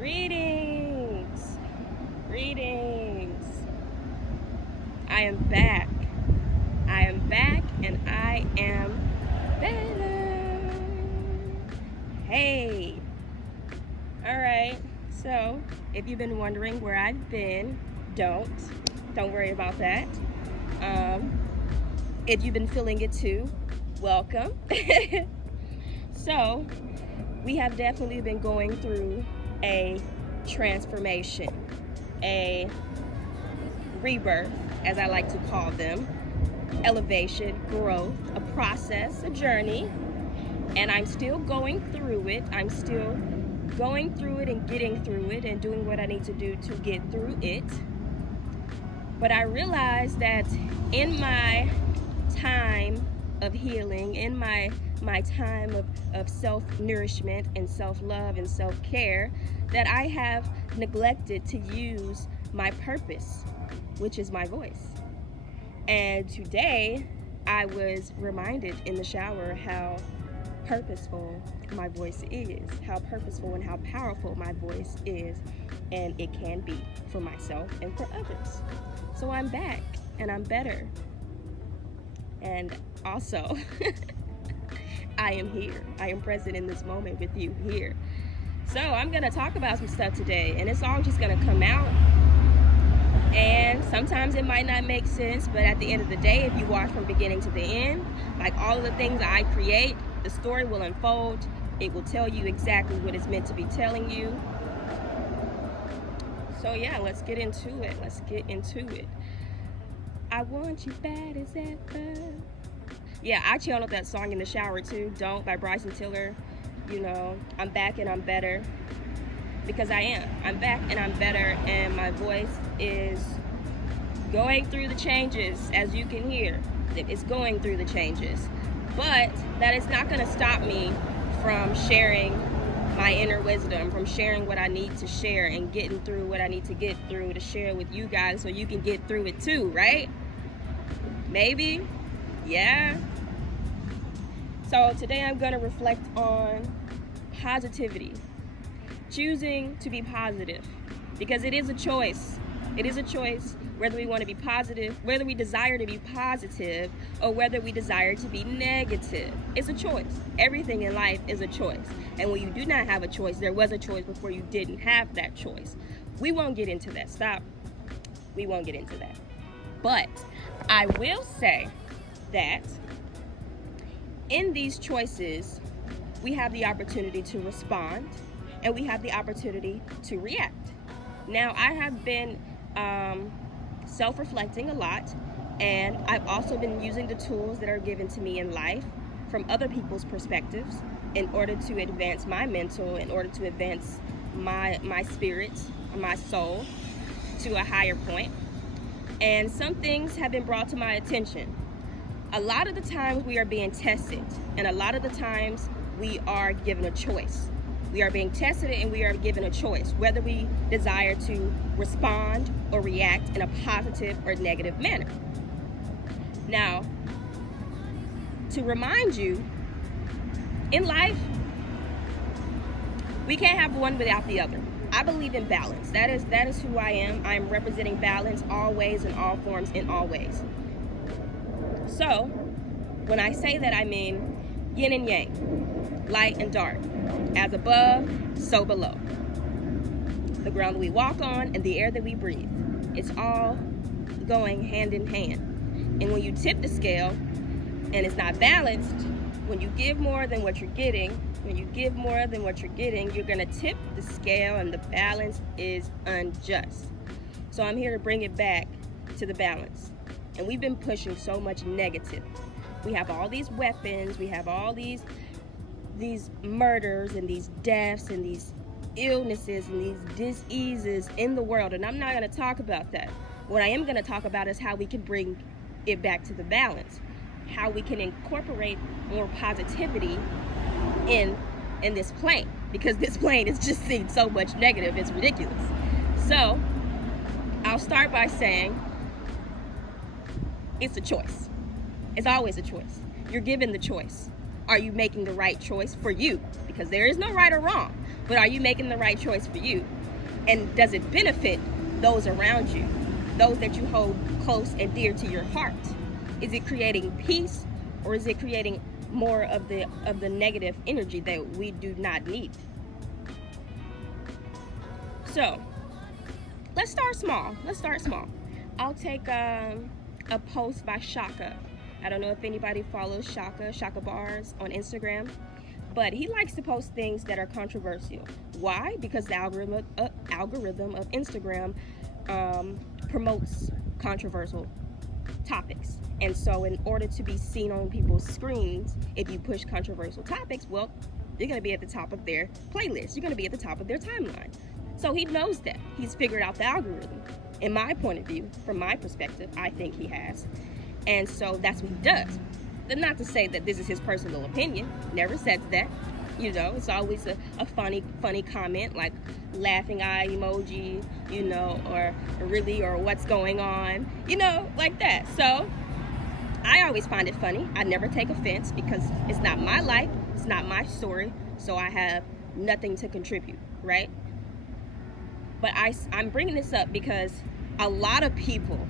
Greetings. Greetings. I am back. I am back and I am better. Hey. All right. So, if you've been wondering where I've been, don't worry about that. If you've been feeling it too, welcome. So, we have definitely been going through a transformation, a rebirth, as I like to call them, elevation, growth, a process, a journey, and I'm still going through it. I'm still going through it and getting through it and doing what I need to do to get through it. But I realized that in my time of healing, in my time of self-nourishment and self-love and self-care, that I have neglected to use my purpose, which is my voice. And today I was reminded in the shower how purposeful my voice is, how purposeful and how powerful my voice is, and it can be for myself and for others. So I'm back and I'm better. And also, I am here. I am present in this moment with you here. So I'm going to talk about some stuff today, and it's all just going to come out. And sometimes it might not make sense, but at the end of the day, if you watch from beginning to the end, like all of the things I create, the story will unfold. It will tell you exactly what it's meant to be telling you. So yeah, let's get into it. Let's get into it. I want you bad as ever. Yeah, I channeled that song in the shower too, Don't by Bryson Tiller. You know, I'm back and I'm better. Because I am. I'm back and I'm better, and my voice is going through the changes, as you can hear. It's going through the changes. But that is not going to stop me from sharing my inner wisdom, from sharing what I need to share and getting through what I need to get through to share with you guys so you can get through it too, right? Maybe? Yeah. So today I'm going to reflect on positivity. Choosing to be positive, because it is a choice. It is a choice whether we want to be positive, whether we desire to be positive, or whether we desire to be negative. It's a choice. Everything in life is a choice. And when you do not have a choice, there was a choice before you didn't have that choice. We won't get into that. Stop. We won't get into that. But I will say that in these choices, we have the opportunity to respond, and we have the opportunity to react. Now, I have been self-reflecting a lot, and I've also been using the tools that are given to me in life from other people's perspectives in order to advance my mental, in order to advance my spirit, my soul to a higher point. And some things have been brought to my attention. A lot of the times we are being tested, and a lot of the times we are given a choice. We are being tested and we are given a choice whether we desire to respond or react in a positive or negative manner. Now, to remind you, in life, we can't have one without the other. I believe in balance. That is who I am. I am representing balance always, in all forms, in all ways. So, when I say that, I mean yin and yang, light and dark, as above, so below. The ground that we walk on and the air that we breathe, it's all going hand in hand. And when you tip the scale and it's not balanced, when you give more than what you're getting, you're gonna tip the scale and the balance is unjust. So I'm here to bring it back to the balance. And we've been pushing so much negative. We have all these weapons, we have all these murders and these deaths and these illnesses and these diseases in the world, and I'm not going to talk about that. What I am going to talk about is how we can bring it back to the balance, how we can incorporate more positivity in this plane, because this plane is just seeing so much negative, it's ridiculous. So I'll start by saying it's a choice. It's always a choice. You're given the choice. Are you making the right choice for you? Because there is no right or wrong, but are you making the right choice for you? And does it benefit those around you, those that you hold close and dear to your heart? Is it creating peace, or is it creating more of the negative energy that we do not need? So let's start small. I'll take a post by Shaka. I don't know if anybody follows Shaka Bars on Instagram, but he likes to post things that are controversial. Why? Because the algorithm of Instagram promotes controversial topics. And so in order to be seen on people's screens, if you push controversial topics, well, you're going to be at the top of their playlist. You're going to be at the top of their timeline. So he knows that. He's figured out the algorithm. In my point of view, from my perspective, I think he has. And so that's what he does. Not to say that this is his personal opinion. Never says that. You know, it's always a funny comment, like laughing eye emoji, you know, or really, or what's going on, you know, like that. So I always find it funny. I never take offense because it's not my life. It's not my story. So I have nothing to contribute, right? But I'm bringing this up because a lot of people,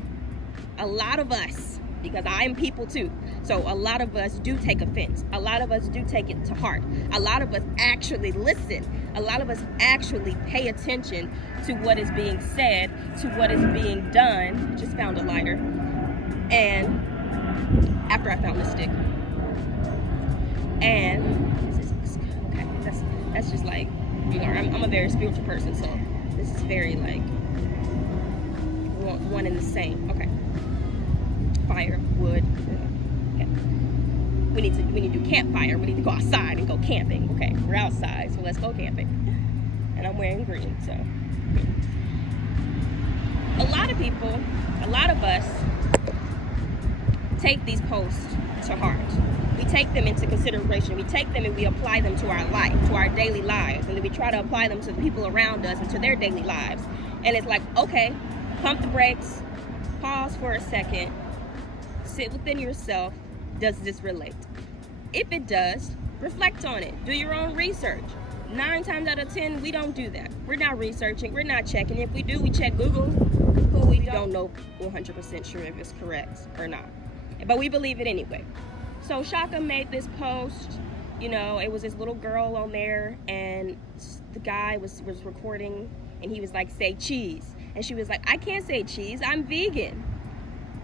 a lot of us, because I'm people too, so a lot of us do take offense. A lot of us do take it to heart. A lot of us actually listen. A lot of us actually pay attention to what is being said, to what is being done. Just found a lighter. And after I found the stick. And okay, that's just like, you know, I'm a very spiritual person, so this is very like one and the same. Okay. Fire, wood. Okay. We need to do campfire. We need to go outside and go camping. Okay, we're outside, so let's go camping. And I'm wearing green, so. A lot of people, a lot of us take these posts to heart. We take them into consideration. We take them and we apply them to our life, to our daily lives. And then we try to apply them to the people around us and to their daily lives. And it's like, okay, pump the brakes, pause for a second, sit within yourself. Does this relate? If it does, reflect on it. Do your own research. 9 times out of 10, we don't do that. We're not researching. We're not checking. If we do, we check Google, who we don't know 100% sure if it's correct or not. But we believe it anyway. So Shaka made this post. You know, it was this little girl on there, and the guy was recording, and he was like, say cheese. And she was like, I can't say cheese. I'm vegan.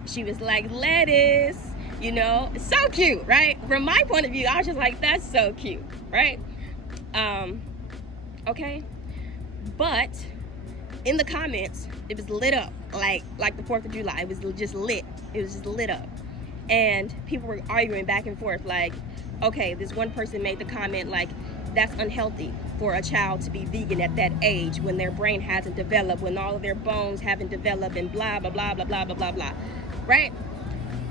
She was like, lettuce. You know, it's so cute, right? From my point of view, I was just like, that's so cute, right? Okay. But in the comments, it was lit up like the 4th of July. It was just lit. It was just lit up. And people were arguing back and forth like, okay, this one person made the comment like, that's unhealthy for a child to be vegan at that age when their brain hasn't developed, when all of their bones haven't developed, and blah, blah, blah, blah, blah, blah, blah, blah, right?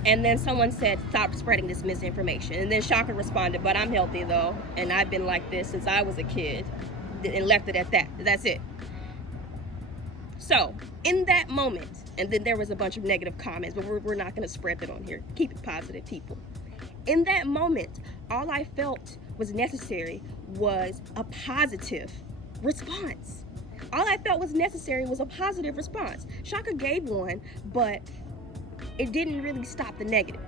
And then someone said, stop spreading this misinformation. And then Shaka responded, but I'm healthy though, and I've been like this since I was a kid, and left it at that. That's it. So in that moment, and then there was a bunch of negative comments, but we're not going to spread that on here. Keep it positive, people. In that moment, all I felt was necessary was a positive response. All I felt was necessary was a positive response. Shaka gave one, but it didn't really stop the negative.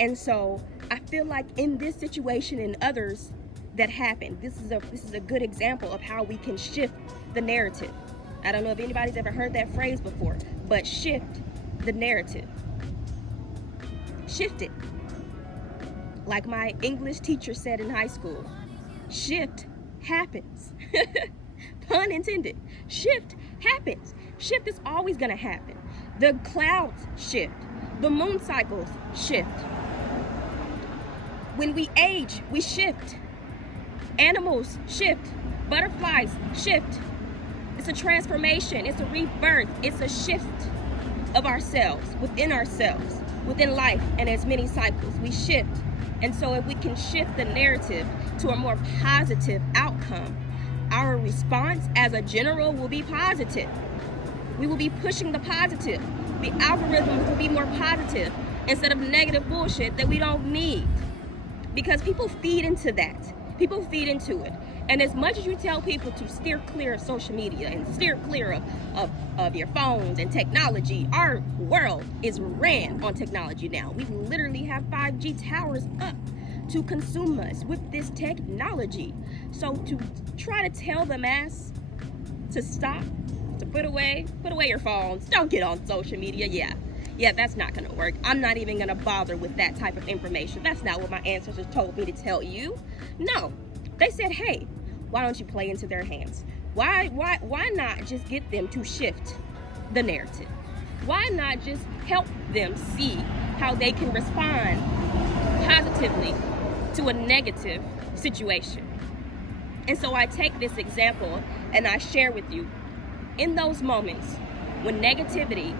And so I feel like in this situation and others that happened, this is a good example of how we can shift the narrative. I don't know if anybody's ever heard that phrase before, but shift the narrative. Shift it. Like my English teacher said in high school, shift happens. Pun intended. Shift happens. Shift is always going to happen. The clouds shift. The moon cycles shift. When we age, we shift. Animals shift. Butterflies shift. It's a transformation. It's a rebirth. It's a shift of ourselves, within life, and as many cycles. We shift. And so if we can shift the narrative to a more positive outcome, our response as a general will be positive. We will be pushing the positive. The algorithms will be more positive instead of negative bullshit that we don't need. because people feed into that. People feed into it. And as much as you tell people to steer clear of social media and steer clear of your phones and technology, our world is ran on technology now. We literally have 5G towers up to consume us with this technology. So to try to tell the mass to stop, to put away your phones, don't get on social media, yeah, that's not gonna work. I'm not even gonna bother with that type of information. That's not what my ancestors told me to tell you. No, they said, hey, why don't you play into their hands? Why not just get them to shift the narrative? Why not just help them see how they can respond positively to a negative situation? And so I take this example and I share with you, in those moments when negativity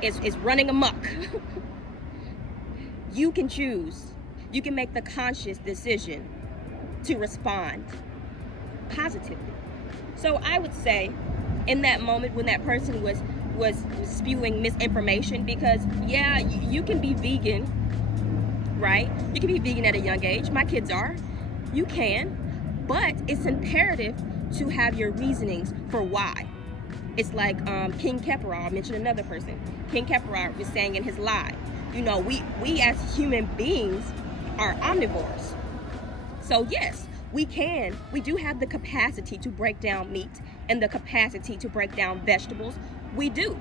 is running amok, you can choose, you can make the conscious decision to respond positively. So I would say, in that moment when that person was spewing misinformation, because yeah, you can be vegan, right? You can be vegan at a young age. My kids are. You can, but it's imperative to have your reasonings for why. It's like King Keppra, I'll mention another person. King Keppra was saying in his live, you know, we as human beings are omnivores. So yes, we do have the capacity to break down meat and the capacity to break down vegetables. We do.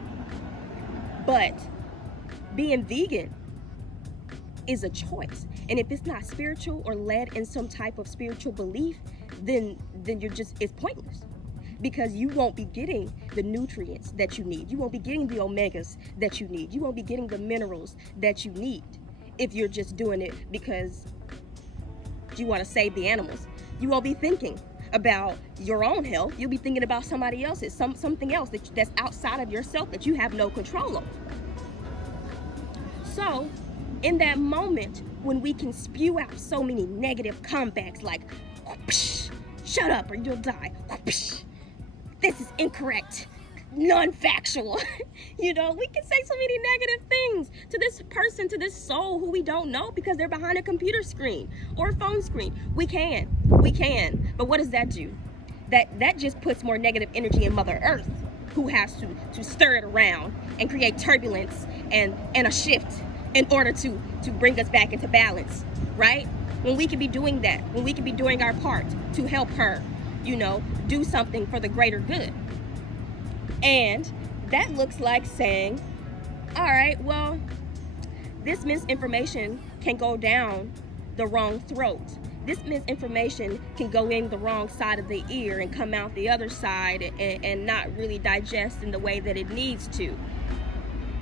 But being vegan is a choice. And if it's not spiritual or led in some type of spiritual belief, then it's pointless. Because you won't be getting the nutrients that you need. You won't be getting the omegas that you need. You won't be getting the minerals that you need if you're just doing it because you want to save the animals. You won't be thinking about your own health. You'll be thinking about somebody else's, something else that's outside of yourself that you have no control over. So, in that moment when we can spew out so many negative comebacks like, shut up or you'll die. This is incorrect, non-factual. You know, we can say so many negative things to this person, to this soul who we don't know because they're behind a computer screen or a phone screen. We can. But what does that do? That just puts more negative energy in Mother Earth, who has to stir it around and create turbulence and a shift in order to bring us back into balance, right? When we could be doing that, when we could be doing our part to help her, you know, do something for the greater good. And that looks like saying, all right, well, this misinformation can go down the wrong throat. This misinformation can go in the wrong side of the ear and come out the other side and not really digest in the way that it needs to.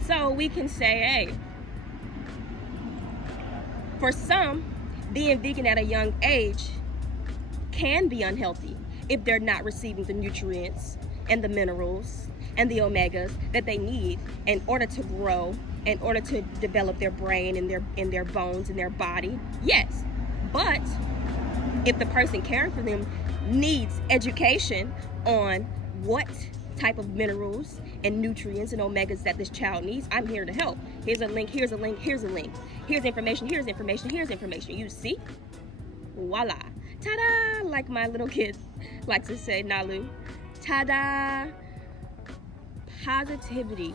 So we can say, hey, for some, being vegan at a young age can be unhealthy if they're not receiving the nutrients and the minerals and the omegas that they need in order to grow, in order to develop their brain and their bones and their body. Yes, but if the person caring for them needs education on what type of minerals and nutrients and omegas that this child needs, I'm here to help. Here's a link, here's a link, here's a link. Here's information, here's information, here's information. You see? Voila. Ta-da! Like my little kids like to say, Nalu. Ta-da! Positivity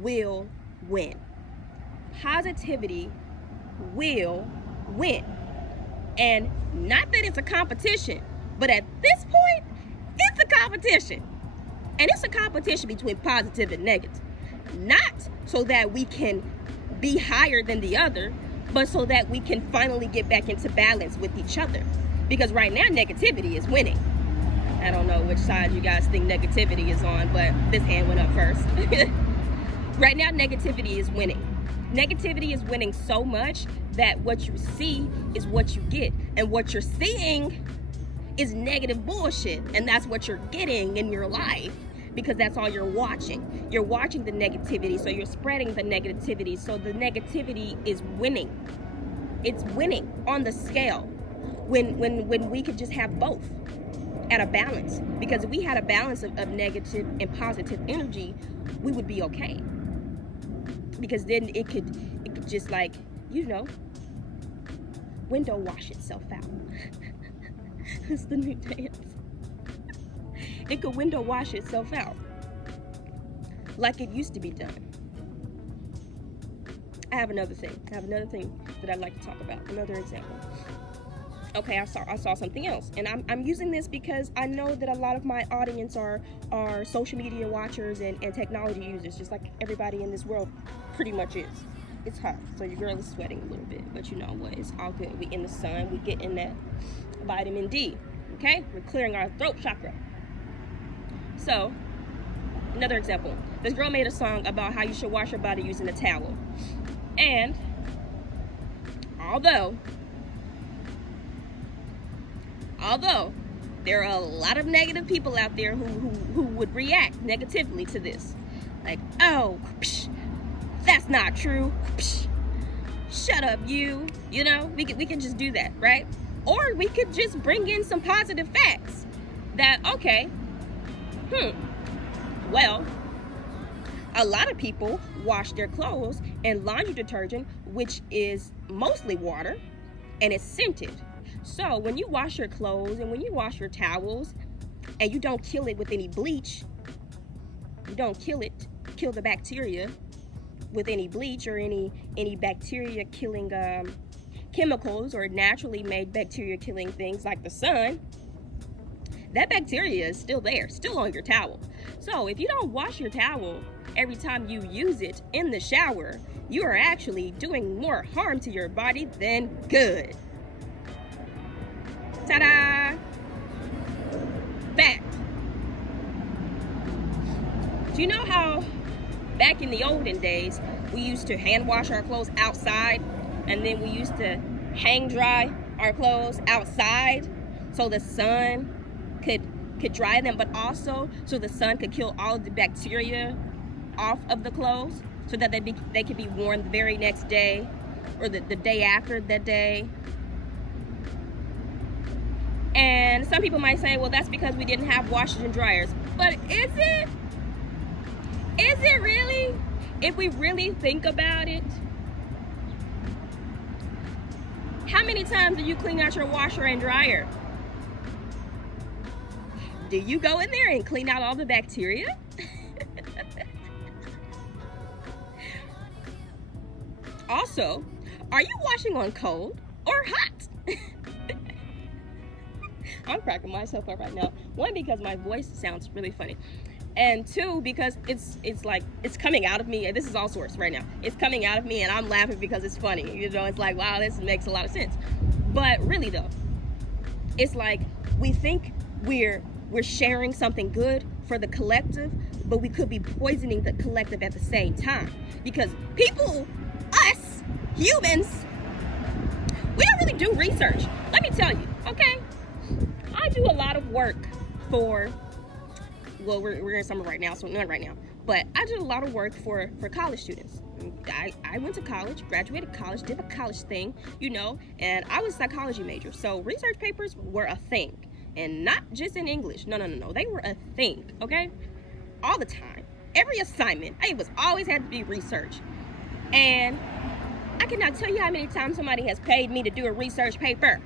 will win. Positivity will win. And not that it's a competition, but at this point, it's a competition. And it's a competition between positive and negative. Not so that we can be higher than the other, but so that we can finally get back into balance with each other. Because right now, negativity is winning. I don't know which side you guys think negativity is on, but this hand went up first. Right now, negativity is winning. Negativity is winning so much that what you see is what you get. And what you're seeing is negative bullshit. And that's what you're getting in your life, because that's all you're watching. You're watching the negativity, so you're spreading the negativity. So the negativity is winning. It's winning on the scale when we could just have both at a balance. Because if we had a balance of negative and positive energy, we would be okay. Because then it could just, like, you know, window wash itself out. It's the new dance. It could window wash itself out like it used to be done. I have another thing that I'd like to talk about. Another example. Okay, I saw something else, and I'm using this because I know that a lot of my audience are social media watchers and technology users, just like everybody in this world pretty much is. It's hot, so your girl is sweating a little bit, but you know what? It's all good. We in the sun. We getting that vitamin D. Okay, we're clearing our throat chakra. So, another example. This girl made a song about how you should wash your body using a towel, and although there are a lot of negative people out there who would react negatively to this, like, oh, psh, that's not true, psh, shut up, you know, we can just do that, right? Or we could just bring in some positive facts that, okay, well, a lot of people wash their clothes in laundry detergent, which is mostly water, and it's scented. So when you wash your clothes and when you wash your towels and you don't kill it with any bleach, you don't kill the bacteria with any bleach or any bacteria killing chemicals or naturally made bacteria killing things like the sun, that bacteria is still there, still on your towel. So if you don't wash your towel every time you use it in the shower, you are actually doing more harm to your body than good. Ta-da! Fact. Do you know how back in the olden days we used to hand wash our clothes outside, and then we used to hang dry our clothes outside so the sun could dry them, but also so the sun could kill all of the bacteria off of the clothes so that they could be worn the very next day or the day after that day? And some people might say, well, that's because we didn't have washers and dryers. But is it? Is it really? If we really think about it, how many times do you clean out your washer and dryer? Do you go in there and clean out all the bacteria? Also, are you washing on cold or hot? I'm cracking myself up right now. One, because my voice sounds really funny. And two, because it's like, it's coming out of me. This is all sorts right now. It's coming out of me and I'm laughing because it's funny. You know, it's like, wow, this makes a lot of sense. But really though, it's like we think we're sharing something good for the collective, but we could be poisoning the collective at the same time. Because people, us, humans, we don't really do research. Let me tell you, okay? I do a lot of work for, well, we're in summer right now, so not right now, but I do a lot of work for college students. I went to college, graduated college, did a college thing, you know, and I was a psychology major, so research papers were a thing, and not just in English. No, they were a thing, okay? All the time. Every assignment, it was always had to be research. And I cannot tell you how many times somebody has paid me to do a research paper.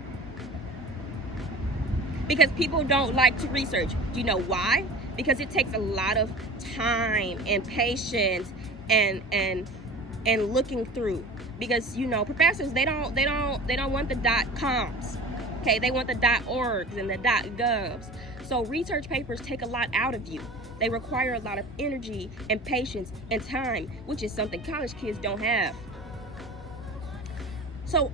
Because people don't like to research. Do you know why? Because it takes a lot of time and patience and looking through. Because, you know, professors, they don't want the .coms. Okay, they want the .orgs and the .govs. So research papers take a lot out of you. They require a lot of energy and patience and time, which is something college kids don't have. So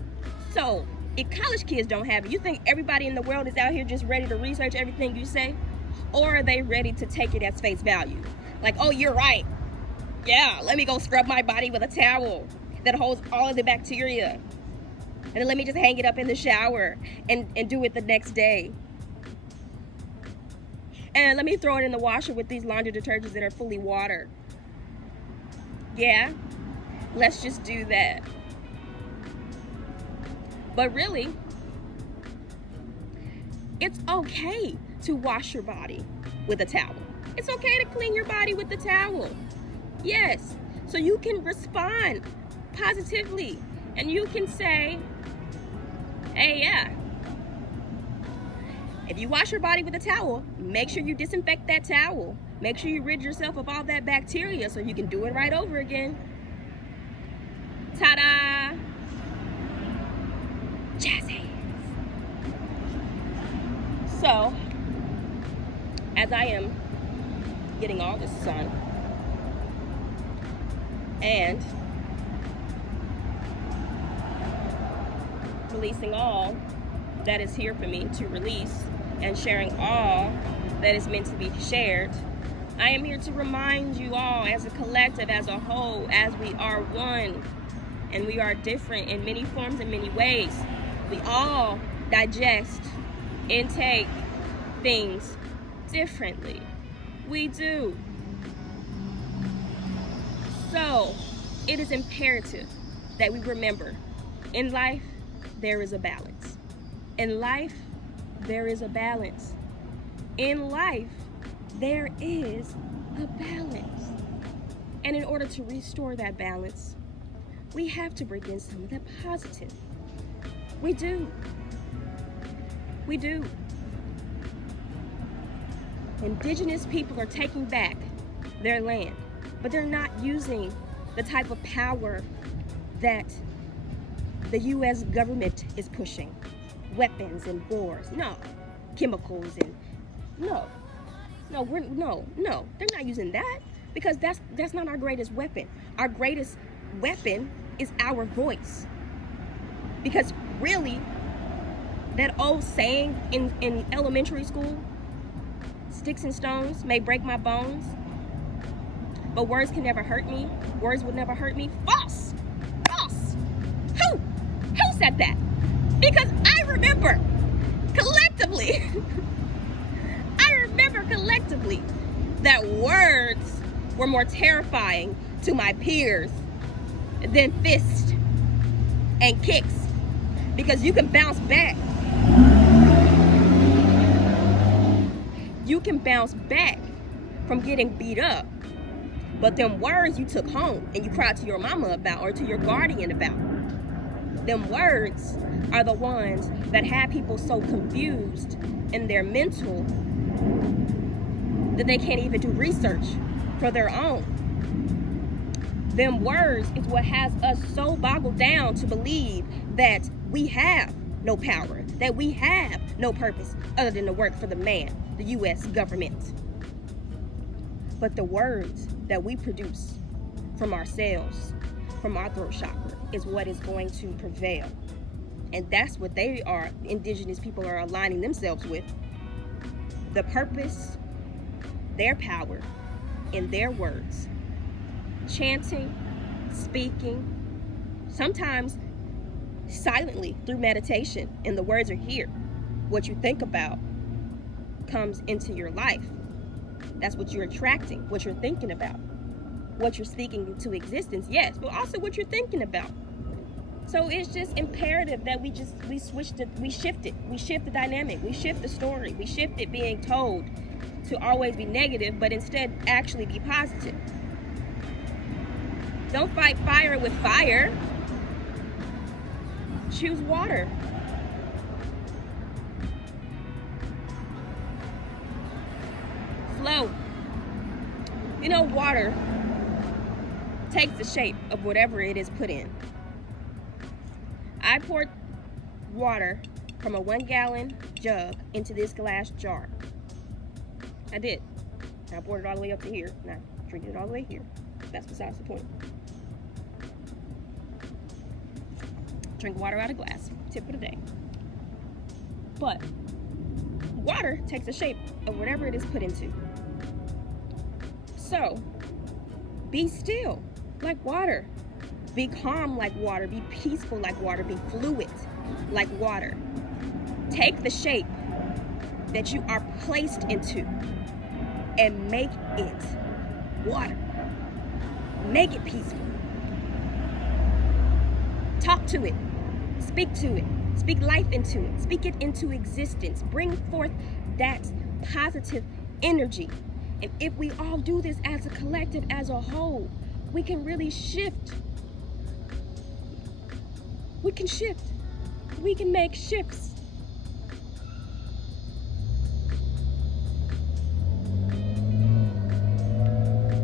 if college kids don't have it, you think everybody in the world is out here just ready to research everything you say? Or are they ready to take it as face value? Like, oh, you're right. Yeah, let me go scrub my body with a towel that holds all of the bacteria. And then let me just hang it up in the shower and do it the next day. And let me throw it in the washer with these laundry detergents that are fully water. Yeah, let's just do that. But really, it's okay to wash your body with a towel. It's okay to clean your body with the towel. Yes, so you can respond positively and you can say, Hey, yeah. If you wash your body with a towel, make sure you disinfect that towel. Make sure you rid yourself of all that bacteria so you can do it right over again. Ta-da! Jazzy. So, as I am getting all this sun and releasing all that is here for me to release and sharing all that is meant to be shared, I am here to remind you all as a collective, as a whole, as we are one and we are different in many forms and many ways. We all digest, intake things differently. We do. So it is imperative that we remember, in life, there is a balance. In life, there is a balance. In life, there is a balance. And in order to restore that balance, we have to bring in some of that positive. We do. We do. Indigenous people are taking back their land, but they're not using the type of power that the U.S. government is pushing. Weapons and wars, no. Chemicals and no, they're not using that, because that's not our greatest weapon. Our greatest weapon is our voice. Because really, that old saying in elementary school, sticks and stones may break my bones, but words can never hurt me. Words would never hurt me. False. False. Who said that? Because I remember collectively that words were more terrifying to my peers than fists and kicks, because you can bounce back. You can bounce back from getting beat up, but them words you took home and you cried to your mama about, or to your guardian about, them words are the ones that have people so confused in their mental that they can't even do research for their own. Them words is what has us so boggled down to believe that we have no power, that we have no purpose other than to work for the man, the U.S. government. But the words that we produce from ourselves, from our throat chakra, is what is going to prevail. And that's what they are, indigenous people are aligning themselves with. The purpose, their power, in their words. Chanting, speaking, sometimes silently through meditation, and the words are here. What you think about comes into your life. That's what you're attracting, what you're thinking about, what you're speaking into existence, yes, but also what you're thinking about. So it's just imperative that we shift the dynamic, we shift the story, we shift it being told to always be negative, but instead actually be positive. Don't fight fire with fire. Choose water. Flow. You know, water takes the shape of whatever it is put in. I poured water from a 1-gallon jug into this glass jar. I did. I poured it all the way up to here. Now, drinking it all the way here. That's besides the point. Drink water out of glass. Tip of the day. But water takes the shape of whatever it is put into. So, be still like water. Be calm like water. Be peaceful like water. Be fluid like water. Take the shape that you are placed into and make it water. Make it peaceful. Talk to it. Speak to it. Speak life into it. Speak it into existence. Bring forth that positive energy. And if we all do this as a collective, as a whole, we can really shift. We can shift. we can make shifts.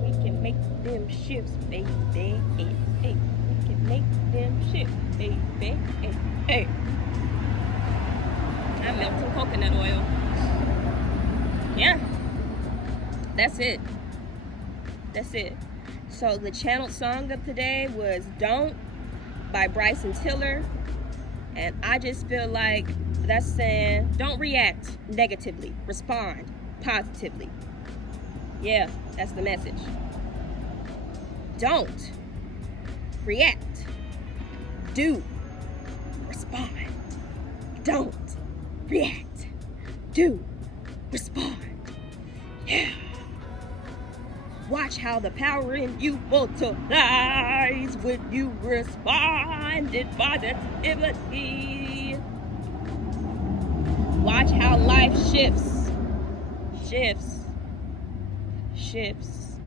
We can make them shifts, baby. Hey, hey. We can make them shifts, baby. Hey, hey. I'm melting coconut oil. Yeah. That's it. That's it. So the channeled song of today was Don't by Bryson Tiller. And I just feel like that's saying don't react negatively, respond positively. Yeah, that's the message. Don't react, do, respond. Don't react, do, respond. Yeah. Watch how the power in you multiplies when you respond in positivity. Watch how life shifts, shifts, shifts.